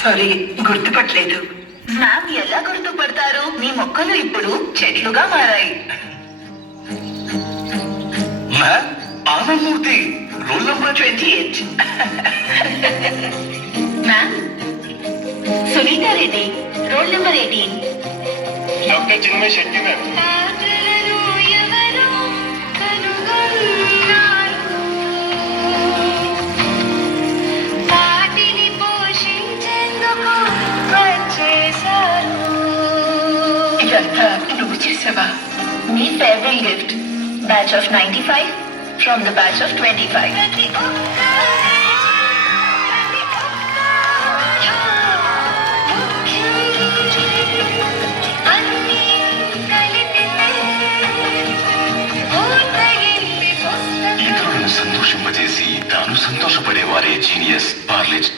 Sorry, గుర్తుపట్టలేదు. Ma'am ఎలా గుర్తుపడతారు? మీ మొక్కలు ఇప్పుడు చెట్లుగా మారాయి. Ma'am, Anandamurthy, roll number 28. Ma'am, Sunita Reddy, roll number 18. Doctor Chinmay Shetty ma'am. ఇదంతా నువ్వు చేసావా? మీ favourite gift, batch of 95 from the batch of 25. ఇతరులను సంతోషింపజేసి తాను సంతోషపడేవారే జీనియస్. పార్లేజ్.